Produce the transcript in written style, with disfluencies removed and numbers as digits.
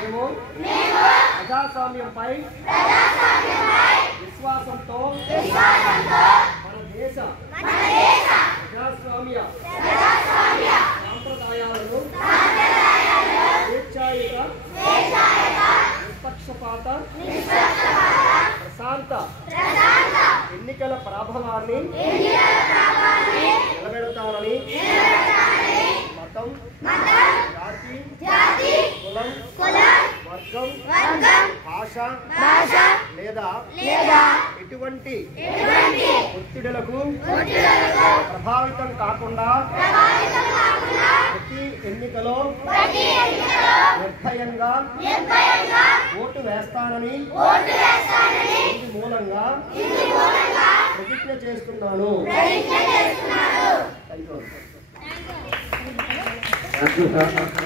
మేము ప్రజాస్వామ్యంపై విశ్వాసంతో మన దేశ ప్రజాస్వామ్య సాంప్రదాయాలను స్వేచ్ఛాయుత నిష్పక్షపాత ప్రశాంత ఎన్నికల ప్రాభవాన్ని నిలబెడతానని మతం జాతి కులం వర్గం భాష లేదా ఎటువంటి ఒత్తిడులకు ప్రభావితం కాకుండా ప్రతి ఎన్నికలో నిర్భయంగా ఓటు వేస్తానని ఇందు మూలంగా ప్రతిజ్ఞ చేస్తున్నాను. Thank you sir.